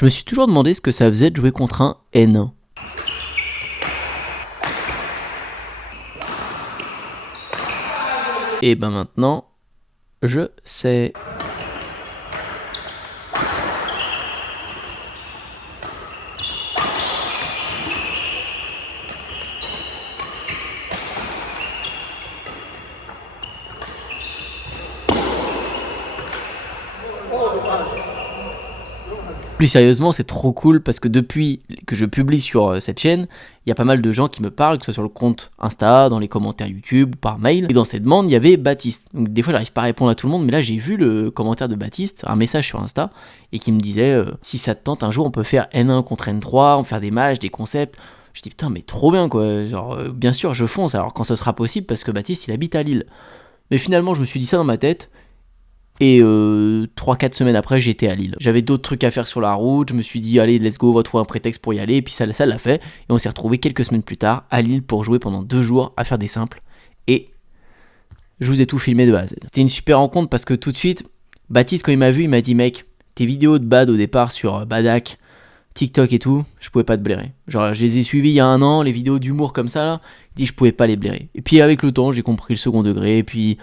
Je me suis toujours demandé ce que ça faisait de jouer contre un N1. Et ben maintenant, je sais. Plus sérieusement, c'est trop cool parce que depuis que je publie sur cette chaîne, il y a pas mal de gens qui me parlent, que ce soit sur le compte Insta, dans les commentaires YouTube ou par mail. Et dans ces demandes, il y avait Baptiste. Donc des fois, j'arrive pas à répondre à tout le monde, mais là, j'ai vu le commentaire de Baptiste, un message sur Insta, et qui me disait si ça te tente, un jour, on peut faire N1 contre N3, on peut faire des matchs, des concepts. Je dis putain, mais trop bien quoi. Genre, bien sûr, je fonce. Alors quand ce sera possible, parce que Baptiste, il habite à Lille. Mais finalement, je me suis dit ça dans ma tête. Et 3-4 semaines après, j'étais à Lille. J'avais d'autres trucs à faire sur la route. Je me suis dit, allez, let's go, on va trouver un prétexte pour y aller. Et puis ça l'a fait. Et on s'est retrouvés quelques semaines plus tard à Lille pour jouer pendant 2 jours à faire des simples. Et je vous ai tout filmé de A à Z. C'était une super rencontre parce que tout de suite, Baptiste, quand il m'a vu, il m'a dit, mec, tes vidéos de bad au départ sur Badak, TikTok et tout, je pouvais pas te blairer. Genre, je les ai suivis il y a 1 an, les vidéos d'humour comme ça, là, il dit, je pouvais pas les blairer. Et puis avec le temps, j'ai compris le second degré. Et puis,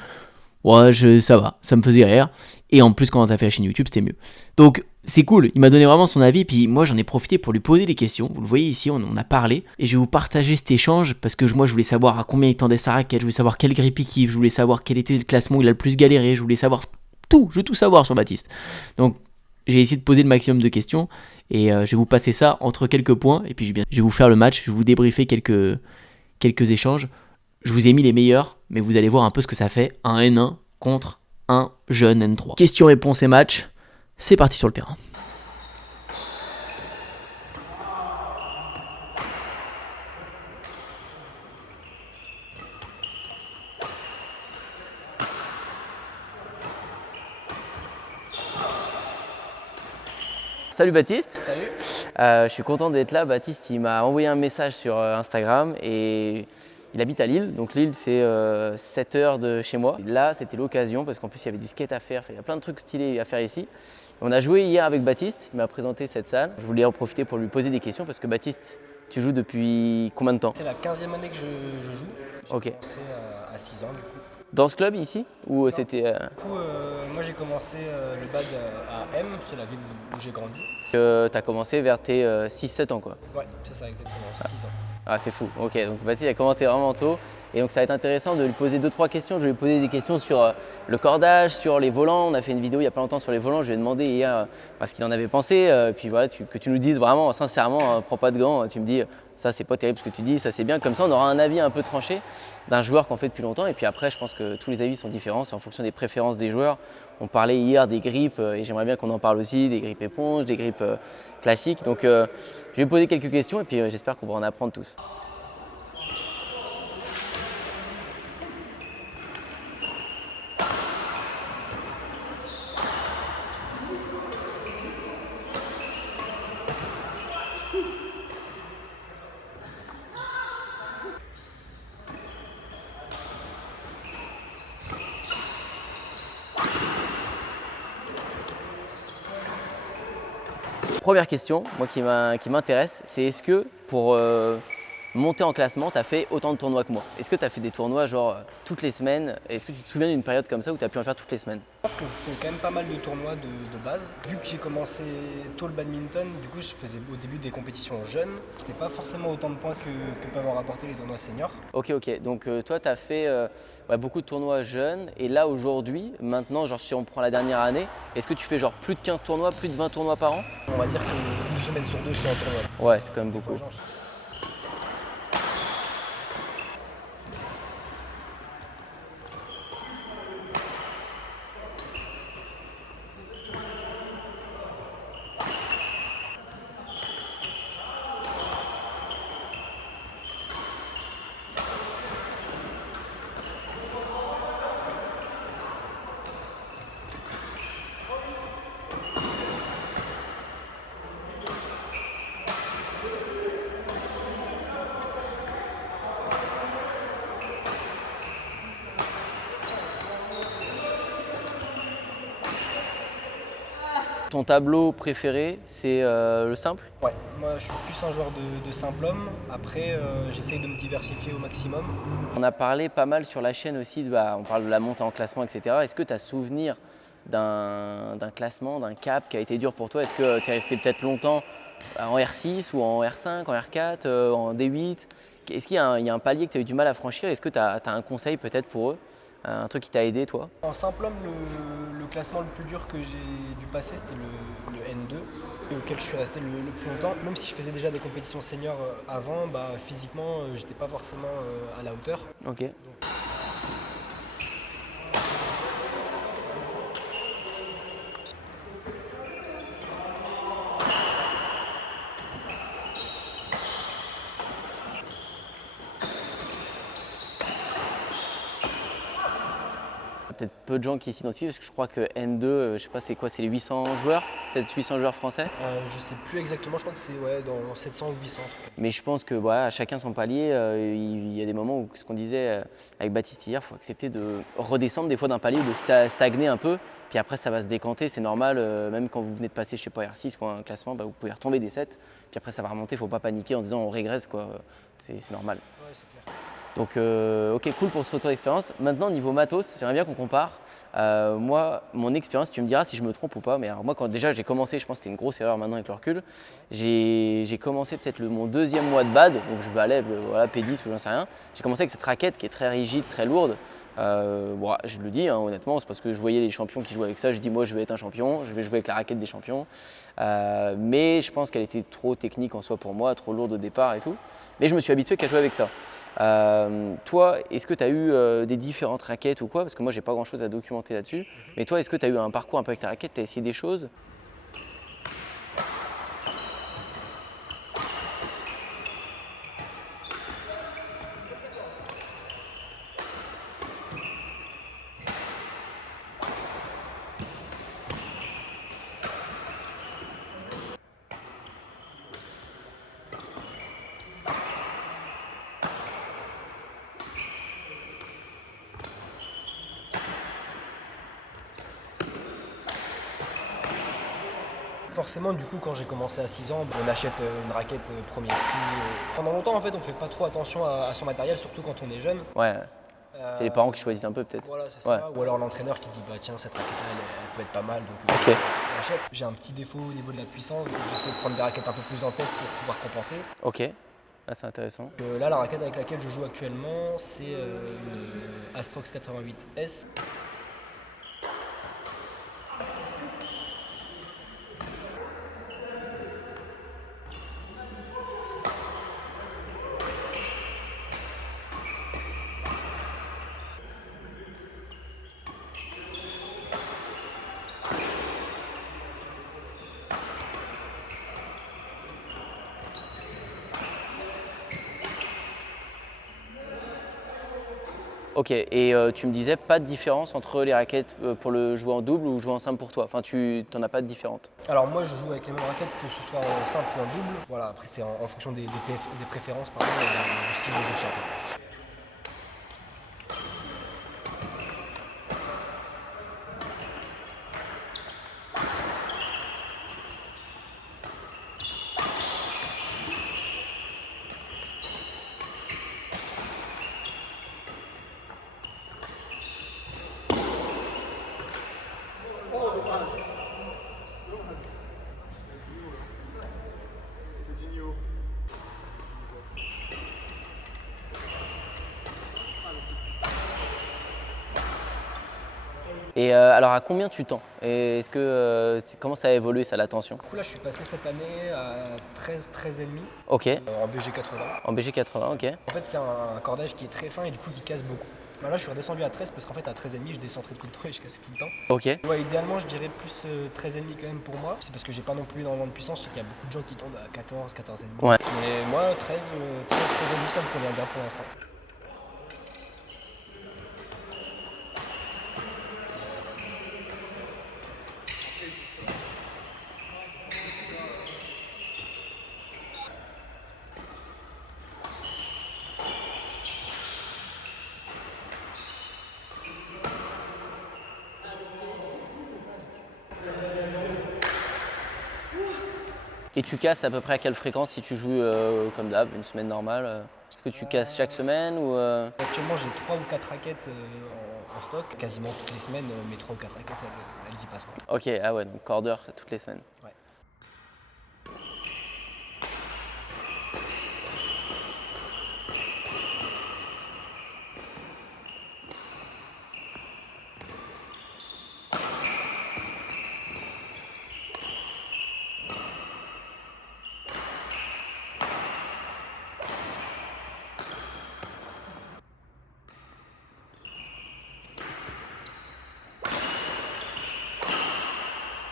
ouais, ça va, ça me faisait rire. Et en plus, quand t'as fait la chaîne YouTube, c'était mieux. Donc, c'est cool, il m'a donné vraiment son avis. Puis moi, j'en ai profité pour lui poser des questions. Vous le voyez ici, on en a parlé. Et je vais vous partager cet échange parce que moi, je voulais savoir à combien il tendait sa raquette. Je voulais savoir quel grip il kiffe. Je voulais savoir quel était le classement où il a le plus galéré. Je voulais savoir tout. Je veux tout savoir sur Baptiste. Donc, j'ai essayé de poser le maximum de questions. Et je vais vous passer ça entre quelques points. Et puis, je vais vous faire le match. Je vais vous débriefer quelques échanges. Je vous ai mis les meilleurs, mais vous allez voir un peu ce que ça fait un N1 contre un jeune N3. Questions-réponses et match, c'est parti sur le terrain. Salut Baptiste. Salut. Je suis content d'être là. Baptiste, il m'a envoyé un message sur Instagram et il habite à Lille. Donc Lille, c'est 7 heures de chez moi. Là, c'était l'occasion parce qu'en plus, il y avait du skate à faire. Il y a plein de trucs stylés à faire ici. On a joué hier avec Baptiste. Il m'a présenté cette salle. Je voulais en profiter pour lui poser des questions parce que Baptiste, tu joues depuis combien de temps? C'est la 15e année que je joue. Ok. J'ai commencé à 6 ans du coup. Dans ce club ici? Ou c'était. Du coup, moi j'ai commencé le bad à M, c'est la ville où j'ai grandi. Tu as commencé vers tes 6-7 ans quoi. Ouais, c'est ça exactement, 6 ans. Ah c'est fou, ok, donc Baptiste a commencé vraiment tôt et donc ça va être intéressant de lui poser 2-3 questions. Je vais lui poser des questions sur le cordage, sur les volants. On a fait une vidéo il y a pas longtemps sur les volants, je lui ai demandé hier ce qu'il en avait pensé. Puis voilà, que tu nous dises vraiment sincèrement, prends pas de gants, tu me dis ça c'est pas terrible ce que tu dis, ça c'est bien, comme ça on aura un avis un peu tranché d'un joueur qu'on fait depuis longtemps. Et puis après je pense que tous les avis sont différents, c'est en fonction des préférences des joueurs. On parlait hier des grips et j'aimerais bien qu'on en parle aussi, des grips éponges, des grips classiques. Donc je vais lui poser quelques questions et puis j'espère qu'on va en apprendre tous. Première question, moi qui m'intéresse, c'est est-ce que pour monter en classement, tu as fait autant de tournois que moi? Est-ce que tu as fait des tournois genre toutes les semaines? Est-ce que tu te souviens d'une période comme ça où tu as pu en faire toutes les semaines? Je pense que je fais quand même pas mal de tournois de base. Vu que j'ai commencé tôt le badminton, du coup je faisais au début des compétitions jeunes. Je fais pas forcément autant de points que peuvent avoir rapporté les tournois seniors. Ok, donc toi tu as fait beaucoup de tournois jeunes et là aujourd'hui, maintenant genre si on prend la dernière année, est-ce que tu fais genre plus de 15 tournois, plus de 20 tournois par an? On va dire qu'une semaine sur deux je fais un tournoi. Ouais, c'est quand même beaucoup. Ton tableau préféré, c'est le simple? Ouais, moi je suis plus un joueur de simple homme. Après, j'essaye de me diversifier au maximum. On a parlé pas mal sur la chaîne aussi, on parle de la montée en classement, etc. Est-ce que tu as souvenir d'un classement, d'un cap qui a été dur pour toi? Est-ce que tu es resté peut-être longtemps en R6 ou en R5, en R4, en D8? Est-ce qu'il y a un palier que tu as eu du mal à franchir? Est-ce que tu as un conseil peut-être pour eux? Un truc qui t'a aidé toi? En simple homme, le classement le plus dur que j'ai dû passer, c'était le N2, auquel je suis resté le plus longtemps. Même si je faisais déjà des compétitions seniors avant, physiquement, j'étais pas forcément à la hauteur. Ok. Peut-être peu de gens qui s'identifient parce que je crois que N2, je sais pas c'est quoi, c'est les 800 joueurs, peut-être 800 joueurs français. Je sais plus exactement, je crois que c'est ouais, dans 700 ou 800. Mais je pense que voilà, chacun son palier. Il y a des moments où, ce qu'on disait avec Baptiste hier, il faut accepter de redescendre des fois d'un palier, de stagner un peu. Puis après, ça va se décanter, c'est normal. Même quand vous venez de passer, je sais pas, R6 ou un classement, vous pouvez retomber des 7. Puis après, ça va remonter, il ne faut pas paniquer en se disant on régresse, quoi. C'est normal. Ouais, c'est clair. Donc, ok, cool pour ce retour d'expérience. Maintenant, niveau matos, j'aimerais bien qu'on compare. Moi, mon expérience, tu me diras si je me trompe ou pas, mais alors moi, quand déjà j'ai commencé, je pense que c'était une grosse erreur maintenant avec le recul. J'ai commencé peut-être mon deuxième mois de bad, donc je vais aller voilà, P10 ou j'en sais rien. J'ai commencé avec cette raquette qui est très rigide, très lourde. Je le dis honnêtement, c'est parce que je voyais les champions qui jouaient avec ça. Je dis moi, je vais être un champion, je vais jouer avec la raquette des champions. Mais je pense qu'elle était trop technique en soi pour moi, trop lourde au départ et tout. Mais je me suis habitué qu'à jouer avec ça. Toi, est-ce que tu as eu des différentes raquettes ou quoi? Parce que moi, j'ai pas grand-chose à documenter là-dessus. Mais toi, est-ce que tu as eu un parcours un peu avec ta raquette? Tu as essayé des choses? Forcément, du coup, quand j'ai commencé à 6 ans, on achète une raquette premier prix. Pendant longtemps, en fait, on fait pas trop attention à son matériel, surtout quand on est jeune. Ouais, c'est les parents qui choisissent un peu peut-être. Voilà, c'est Ouais. ça. Ou alors l'entraîneur qui dit tiens, cette raquette-là, elle peut être pas mal, donc Ok. on l'achète. J'ai un petit défaut au niveau de la puissance, donc j'essaie de prendre des raquettes un peu plus en tête pour pouvoir compenser. Ok, ah, c'est intéressant. Là, la raquette avec laquelle je joue actuellement, c'est une Astrox 88S. Ok, et tu me disais pas de différence entre les raquettes pour le jouer en double ou jouer en simple pour toi. Enfin, tu n'en as pas de différente. Alors moi, je joue avec les mêmes raquettes que ce soit en simple ou en double. Voilà, après c'est en fonction des préférences, pardon, et du style de jeu de chacun. Et alors, à combien tu tends? Et est-ce que comment ça a évolué ça, la tension? Du coup, là, je suis passé cette année à 13,5 Ok, en BG80. en BG80, ok. En fait, c'est un cordage qui est très fin et du coup qui casse beaucoup. Là, je suis redescendu à 13 parce qu'en fait, à 13,5, je descendais tout le temps et je cassais tout le temps. Ok, Ouais, idéalement, je dirais plus 13,5 quand même pour moi. C'est parce que j'ai pas non plus énormément de puissance. Je sais qu'il y a beaucoup de gens qui tombent à 14, 14,5. Ouais. Mais moi, 13, 13,5, ça me convient bien pour l'instant. Et tu casses à peu près à quelle fréquence si tu joues comme d'hab, une semaine normale Est-ce que tu casses chaque semaine ou Actuellement, j'ai 3 ou 4 raquettes en stock. Quasiment toutes les semaines, mes 3 ou 4 raquettes, elles y passent, quoi. Ok, ah ouais, donc quarter toutes les semaines. Ouais.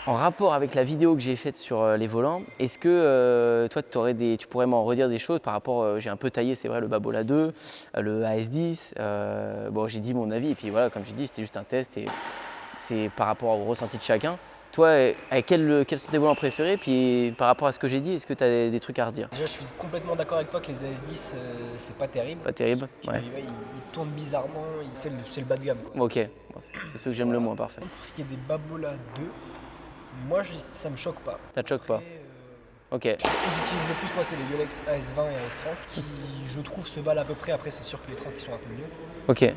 En rapport avec la vidéo que j'ai faite sur les volants, est-ce que toi tu pourrais m'en redire des choses par rapport, j'ai un peu taillé c'est vrai le Babola 2, le AS10, bon j'ai dit mon avis et puis voilà comme j'ai dit c'était juste un test et c'est par rapport au ressenti de chacun. Toi, quels sont tes volants préférés? Puis par rapport à ce que j'ai dit, est-ce que tu as des trucs à redire? Déjà, je suis complètement d'accord avec toi que les AS10, c'est pas terrible. Pas terrible? Ouais. Ils tournent bizarrement, c'est le bas de gamme, quoi. Ok, bon, c'est ceux que j'aime le moins, parfait. Pour ce qui est des Babola 2, moi, ça me choque pas. Ça te choque pas? Ok. Ce que j'utilise le plus, moi, c'est les Yolex AS20 et AS30 qui, je trouve, se valent à peu près. Après, c'est sûr que les 30 ils sont un peu mieux. Ok.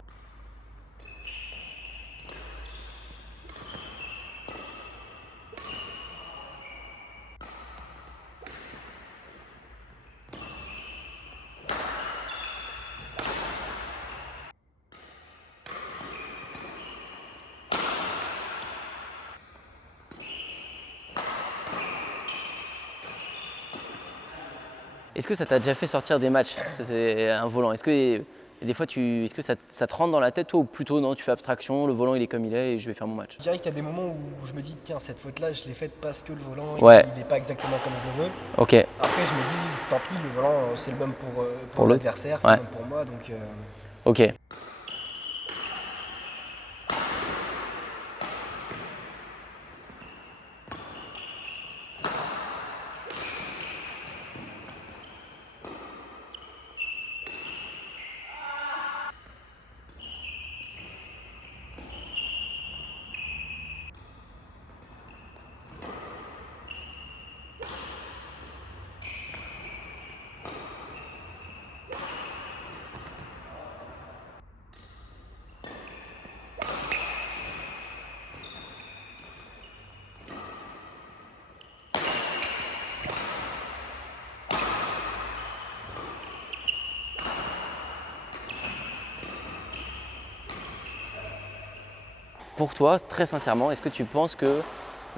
Est-ce que ça t'a déjà fait sortir des matchs? C'est un volant. Est-ce que des fois, est-ce que ça te rentre dans la tête toi ou plutôt non, tu fais abstraction, le volant il est comme il est et je vais faire mon match? Je dirais qu'il y a des moments où je me dis, tiens, cette faute-là, je l'ai faite parce que le volant, Ouais. il n'est pas exactement comme je le veux. Ok. Après, je me dis, tant pis, le volant, c'est le même pour l'adversaire, c'est Ouais. le même pour moi. Donc, Ok. Pour toi, très sincèrement, est-ce que tu penses que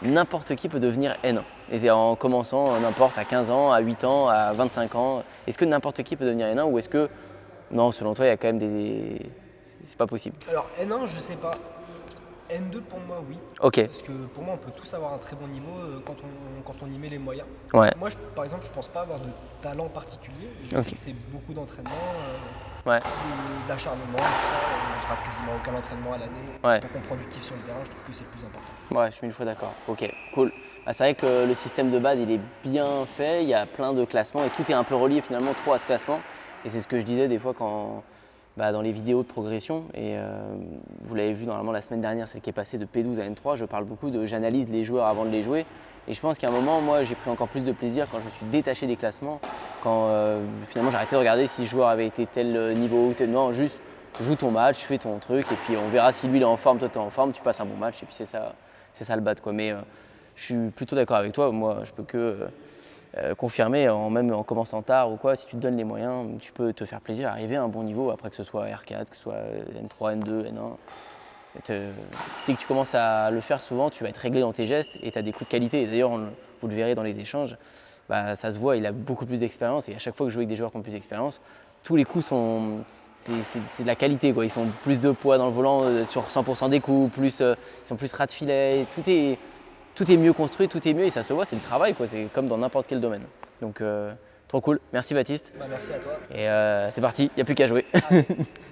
n'importe qui peut devenir N1? Et c'est en commençant n'importe à 15 ans, à 8 ans, à 25 ans. Est-ce que n'importe qui peut devenir N1 ou est-ce que, non, selon toi, il y a quand même des... C'est pas possible. alors, N1, je sais pas. N2, pour moi, oui. Ok, Parce que pour moi, on peut tous avoir un très bon niveau quand on y met les moyens. ouais, Moi, par exemple, je pense pas avoir de talent particulier. Je Ok. sais que c'est beaucoup d'entraînement, ouais, d'acharnement, tout ça. Je rate quasiment aucun entraînement à l'année. Ouais. Donc on prend du kiff sur le terrain, je trouve que c'est le plus important. ouais, je suis 1000 fois d'accord. Ok, cool. Ah, c'est vrai que le système de BAD, il est bien fait, il y a plein de classements et tout est un peu relié finalement trop à ce classement. Et c'est ce que je disais des fois quand, dans les vidéos de progression. Et vous l'avez vu normalement la semaine dernière, celle qui est passée de P12 à N3, je parle beaucoup j'analyse les joueurs avant de les jouer. Et je pense qu'à un moment, moi, j'ai pris encore plus de plaisir quand je me suis détaché des classements, quand finalement j'ai arrêté de regarder si le joueur avait été tel niveau ou tel. Non, juste joue ton match, fais ton truc et puis on verra si lui il est en forme, toi tu es en forme, tu passes un bon match et puis c'est ça le BAD, quoi. Mais je suis plutôt d'accord avec toi, moi je peux que confirmer, même en commençant tard ou quoi, si tu te donnes les moyens, tu peux te faire plaisir, arriver à un bon niveau, après que ce soit R4, que ce soit N3, N2, N1. Dès que tu commences à le faire souvent, tu vas être réglé dans tes gestes et tu as des coups de qualité. D'ailleurs, vous le verrez dans les échanges, ça se voit, il a beaucoup plus d'expérience et à chaque fois que je joue avec des joueurs qui ont plus d'expérience, tous les coups sont... C'est de la qualité, quoi. Ils sont plus de poids dans le volant sur 100% des coups, ils sont plus ras de filet, tout est mieux construit, tout est mieux et ça se voit, c'est le travail, quoi. C'est comme dans n'importe quel domaine. Donc trop cool, merci Baptiste. Merci à toi. Et c'est parti, il n'y a plus qu'à jouer.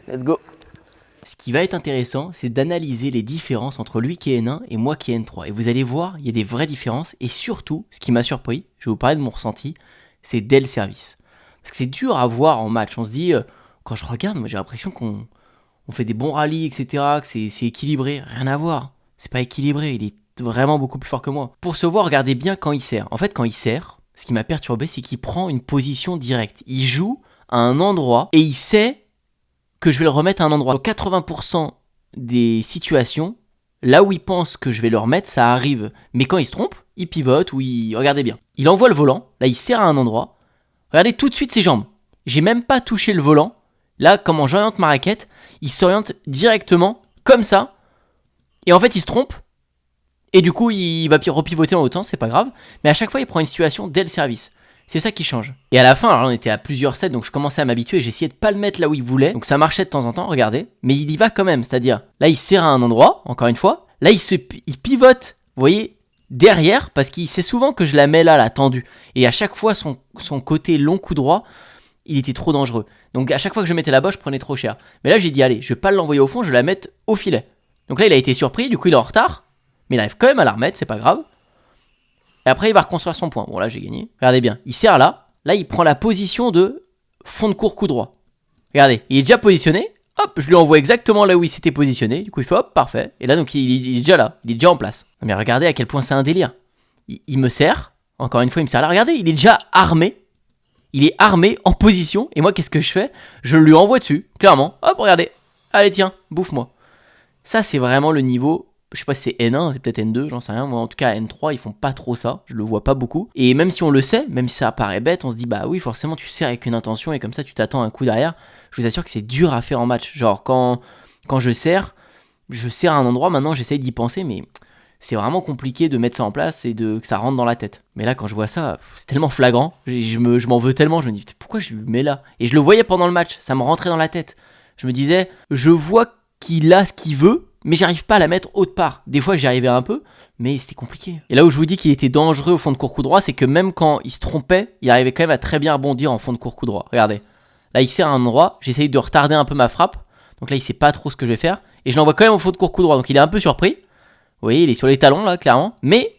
Let's go. Ce qui va être intéressant, c'est d'analyser les différences entre lui qui est N1 et moi qui est N3. Et vous allez voir, il y a des vraies différences. Et surtout, ce qui m'a surpris, je vais vous parler de mon ressenti, c'est dès le service. Parce que c'est dur à voir en match. On se dit, quand je regarde, moi j'ai l'impression qu'on fait des bons rallyes, etc., que c'est équilibré. Rien à voir. C'est pas équilibré, il est vraiment beaucoup plus fort que moi. Pour se voir, regardez bien quand il sert. En fait, quand il sert, ce qui m'a perturbé, c'est qu'il prend une position directe. Il joue à un endroit et il sait que je vais le remettre à un endroit. Dans 80% des situations, là où il pense que je vais le remettre, ça arrive. Mais quand il se trompe, il pivote ou il... Regardez bien. Il envoie le volant, là il serre à un endroit. Regardez tout de suite ses jambes. J'ai même pas touché le volant. Là, comment j'oriente ma raquette, il s'oriente directement, comme ça. Et en fait, il se trompe. Et du coup, il va repivoter en haut temps, c'est pas grave. Mais à chaque fois, il prend une situation dès le service. C'est ça qui change. Et à la fin, alors là, on était à plusieurs sets, donc je commençais à m'habituer et j'essayais de pas le mettre là où il voulait. Donc ça marchait de temps en temps, regardez. Mais il y va quand même, c'est-à-dire, là, il serre à un endroit, encore une fois. Là, il pivote, vous voyez, derrière, parce qu'il sait souvent que je la mets là, tendue. Et à chaque fois, son côté long coup droit, il était trop dangereux. Donc à chaque fois que je mettais là-bas, je prenais trop cher. Mais là, j'ai dit, allez, je vais pas l'envoyer au fond, je vais la mettre au filet. Donc là, il a été surpris, du coup, il est en retard. Mais il arrive quand même à la remettre, c'est pas grave. Et après, il va reconstruire son point. Bon, là, j'ai gagné. Regardez bien, il serre là. Là, il prend la position de fond de court coup droit. Regardez, il est déjà positionné. Hop, je lui envoie exactement là où il s'était positionné. Du coup, il fait hop, parfait. Et là, donc, il est déjà là. Il est déjà en place. Mais regardez à quel point c'est un délire. Il me serre. Encore une fois, il me serre là. Regardez, il est déjà armé. Il est armé en position. Et moi, qu'est-ce que je fais? Je lui envoie dessus, clairement. Hop, regardez. Allez, tiens, bouffe-moi. Ça, c'est vraiment le niveau... Je sais pas si c'est N1, c'est peut-être N2, j'en sais rien. Moi, en tout cas, à N3, ils font pas trop ça. Je le vois pas beaucoup. Et même si on le sait, même si ça paraît bête, on se dit, bah oui, forcément, tu serres avec une intention et comme ça, tu t'attends un coup derrière. Je vous assure que c'est dur à faire en match. Genre, quand je serre à un endroit, maintenant, j'essaye d'y penser, mais c'est vraiment compliqué de mettre ça en place et que ça rentre dans la tête. Mais là, quand je vois ça, c'est tellement flagrant. Je m'en veux tellement. Je me dis, pourquoi je le mets là? Et je le voyais pendant le match. Ça me rentrait dans la tête. Je me disais, je vois qu'il a ce qu'il veut, mais j'arrive pas à la mettre autre part. Des fois j'y arrivais un peu, mais c'était compliqué. Et là où je vous dis qu'il était dangereux au fond de court coup droit, c'est que même quand il se trompait, il arrivait quand même à très bien rebondir en fond de court coup droit. Regardez, là il serre à un endroit, j'essaye de retarder un peu ma frappe, donc là il sait pas trop ce que je vais faire, et je l'envoie quand même au fond de court coup droit, donc il est un peu surpris. Vous voyez, il est sur les talons là, clairement, mais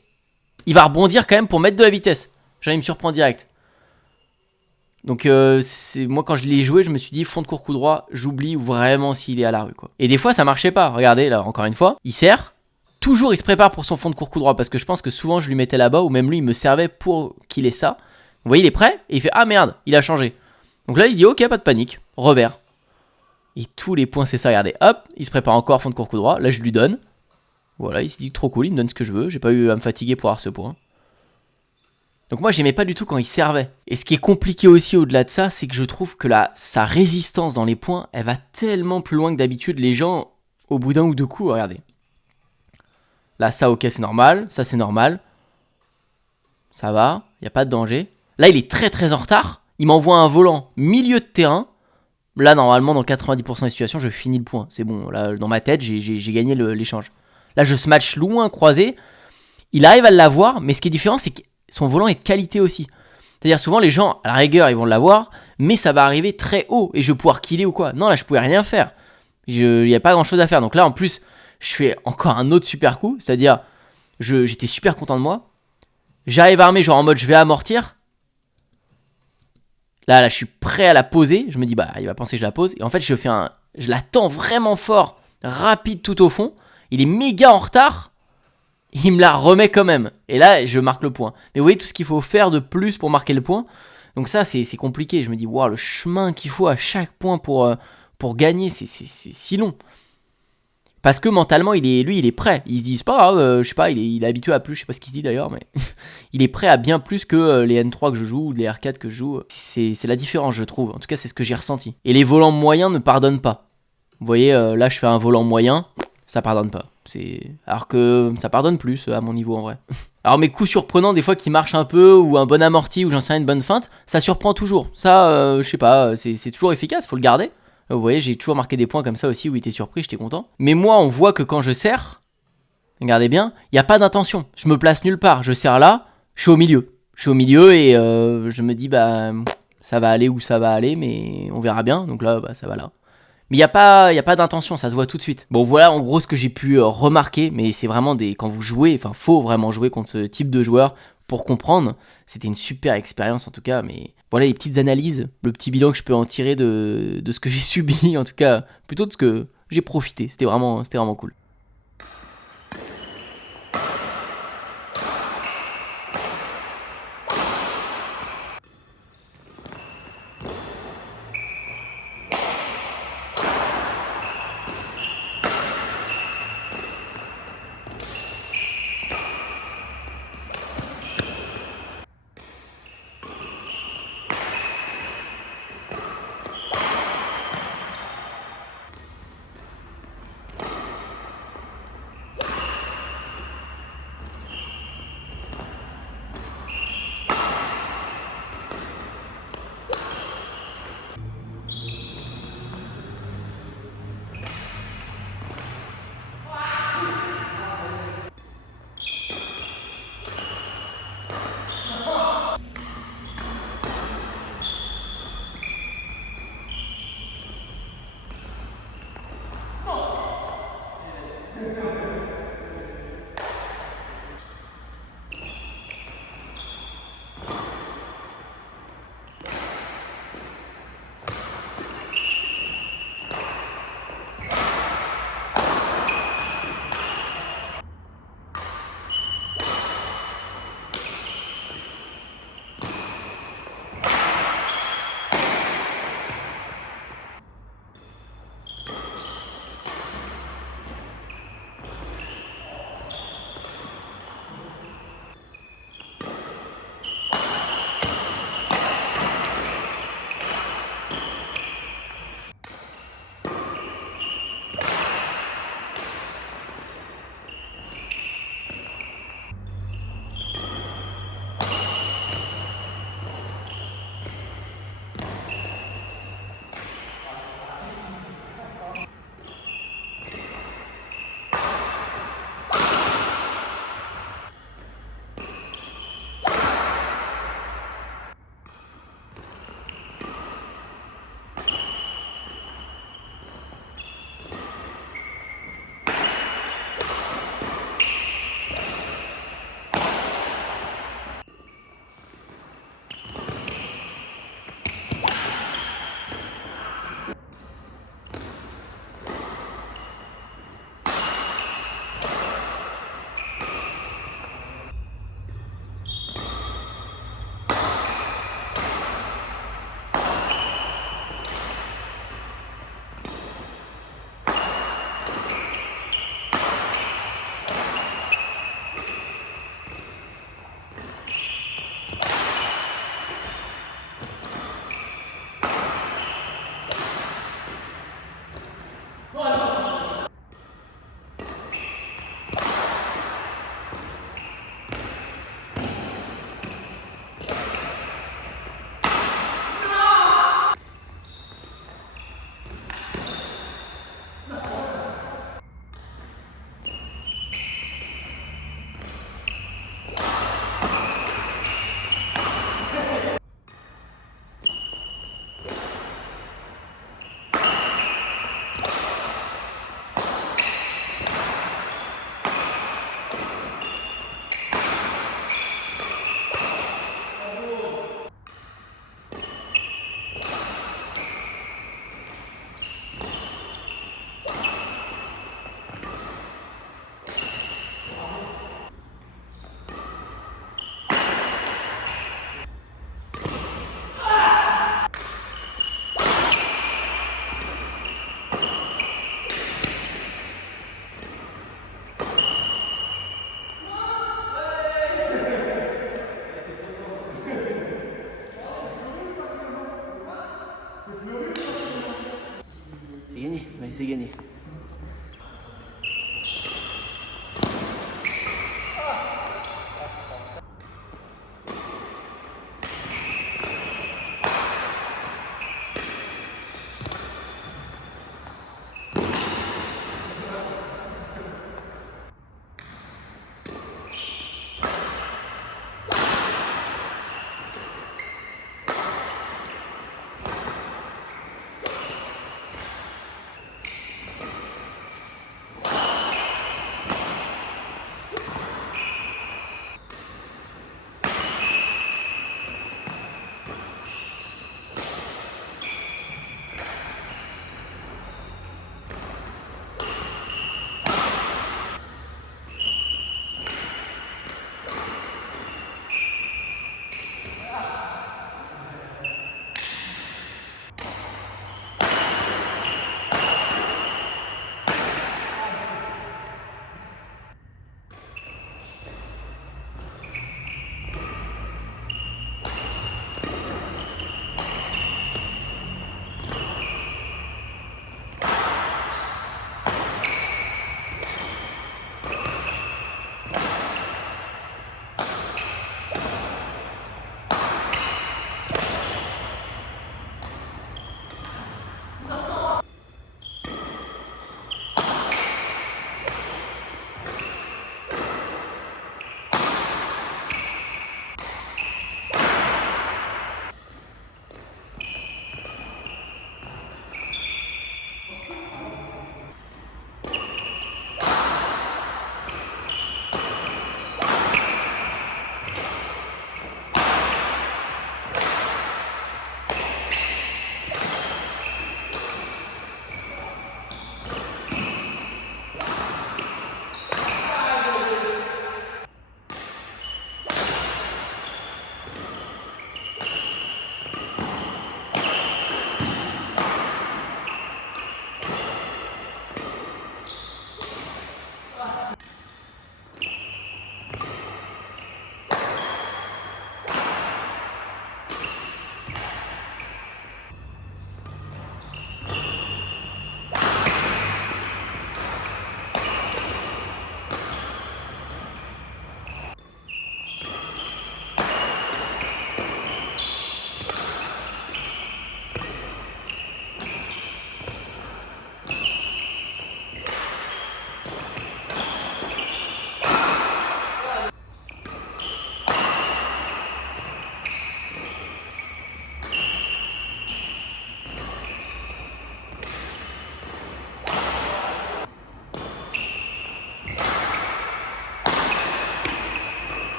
il va rebondir quand même pour mettre de la vitesse. Genre il me surprend direct. Donc moi quand je l'ai joué, je me suis dit fond de court coup droit, j'oublie vraiment s'il est à la rue quoi. Et des fois ça marchait pas, regardez là encore une fois, il serre, toujours il se prépare pour son fond de court coup droit parce que je pense que souvent je lui mettais là-bas ou même lui il me servait pour qu'il ait ça. Vous voyez il est prêt et il fait ah merde, il a changé. Donc là il dit ok pas de panique, revers. Et tous les points c'est ça, regardez, hop, il se prépare encore fond de court coup droit, là je lui donne. Voilà, il s'est dit trop cool, il me donne ce que je veux, j'ai pas eu à me fatiguer pour avoir ce point. Donc moi j'aimais pas du tout quand il servait. Et ce qui est compliqué aussi au-delà de ça, c'est que je trouve que sa résistance dans les points, elle va tellement plus loin que d'habitude. Les gens, au bout d'un ou deux coups, regardez. Là ça ok c'est normal, ça c'est normal. Ça va, y a pas de danger. Là il est très très en retard, il m'envoie un volant milieu de terrain. Là normalement dans 90% des situations je finis le point. C'est bon, là dans ma tête j'ai gagné l'échange. Là je smash loin croisé. Il arrive à l'avoir, mais ce qui est différent c'est que son volant est de qualité aussi. C'est-à-dire souvent les gens, à la rigueur, ils vont l'avoir, mais ça va arriver très haut et je vais pouvoir killer ou quoi. Non, là, je pouvais rien faire. Il n'y a pas grand-chose à faire. Donc là, en plus, je fais encore un autre super coup. C'est-à-dire, j'étais super content de moi. J'arrive armé, genre en mode, je vais amortir. Là, je suis prêt à la poser. Je me dis, bah, il va penser que je la pose. Et en fait, je la tends vraiment fort, rapide tout au fond. Il est méga en retard. Il me la remet quand même. Et là, je marque le point. Mais vous voyez tout ce qu'il faut faire de plus pour marquer le point. Donc ça, c'est compliqué. Je me dis, wow, le chemin qu'il faut à chaque point pour gagner, c'est si long. Parce que mentalement, il est prêt. Il se dit, c'est pas grave, je sais pas, il est habitué à plus. Je sais pas ce qu'il se dit d'ailleurs, mais il est prêt à bien plus que les N3 que je joue ou les R4 que je joue. C'est la différence, je trouve. En tout cas, c'est ce que j'ai ressenti. Et les volants moyens ne pardonnent pas. Vous voyez, là, je fais un volant moyen. Ça pardonne pas. Alors que ça pardonne plus à mon niveau en vrai. Alors mes coups surprenants des fois qui marchent un peu ou un bon amorti ou j'en sais rien, une bonne feinte, ça surprend toujours. Ça, je sais pas, c'est toujours efficace, faut le garder. Vous voyez, j'ai toujours marqué des points comme ça aussi où il était surpris, j'étais content. Mais moi, on voit que quand je serre, regardez bien, il n'y a pas d'intention. Je me place nulle part. Je serre là, je suis au milieu. Je suis au milieu et je me dis, bah, ça va aller où ça va aller, mais on verra bien. Donc là, bah, ça va là. Mais il n'y a pas d'intention, ça se voit tout de suite. Bon, voilà en gros ce que j'ai pu remarquer, mais c'est vraiment quand vous jouez, enfin, faut vraiment jouer contre ce type de joueur pour comprendre. C'était une super expérience en tout cas, mais voilà les petites analyses, le petit bilan que je peux en tirer de ce que j'ai subi, en tout cas, plutôt de ce que j'ai profité. C'était vraiment cool. Allez, c'est gagné.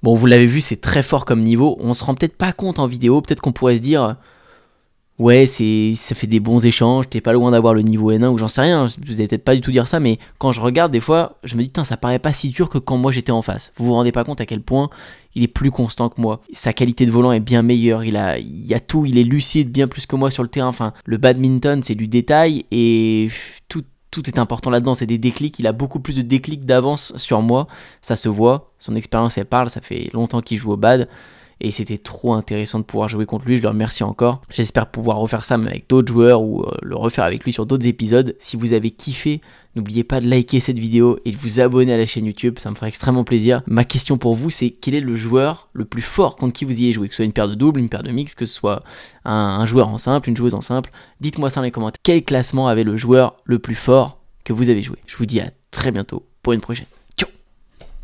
Bon, vous l'avez vu, c'est très fort comme niveau. On se rend peut-être pas compte en vidéo. Peut-être qu'on pourrait se dire, ouais, ça fait des bons échanges, t'es pas loin d'avoir le niveau N1 ou j'en sais rien. Vous allez peut-être pas du tout dire ça, mais quand je regarde des fois, je me dis, ça paraît pas si dur que quand moi j'étais en face. Vous vous rendez pas compte à quel point il est plus constant que moi. Sa qualité de volant est bien meilleure. Il y a tout, il est lucide bien plus que moi sur le terrain. Enfin, le badminton, c'est du détail et tout est important là-dedans, c'est des déclics, il a beaucoup plus de déclics d'avance sur moi, ça se voit, son expérience elle parle, ça fait longtemps qu'il joue au bad, et c'était trop intéressant de pouvoir jouer contre lui, je le remercie encore. J'espère pouvoir refaire ça avec d'autres joueurs ou le refaire avec lui sur d'autres épisodes. Si vous avez kiffé, n'oubliez pas de liker cette vidéo et de vous abonner à la chaîne YouTube, ça me ferait extrêmement plaisir. Ma question pour vous, c'est quel est le joueur le plus fort contre qui vous y ayez joué, que ce soit une paire de double, une paire de mix, que ce soit un joueur en simple, une joueuse en simple. Dites-moi ça dans les commentaires. Quel classement avait le joueur le plus fort que vous avez joué? Je vous dis à très bientôt pour une prochaine.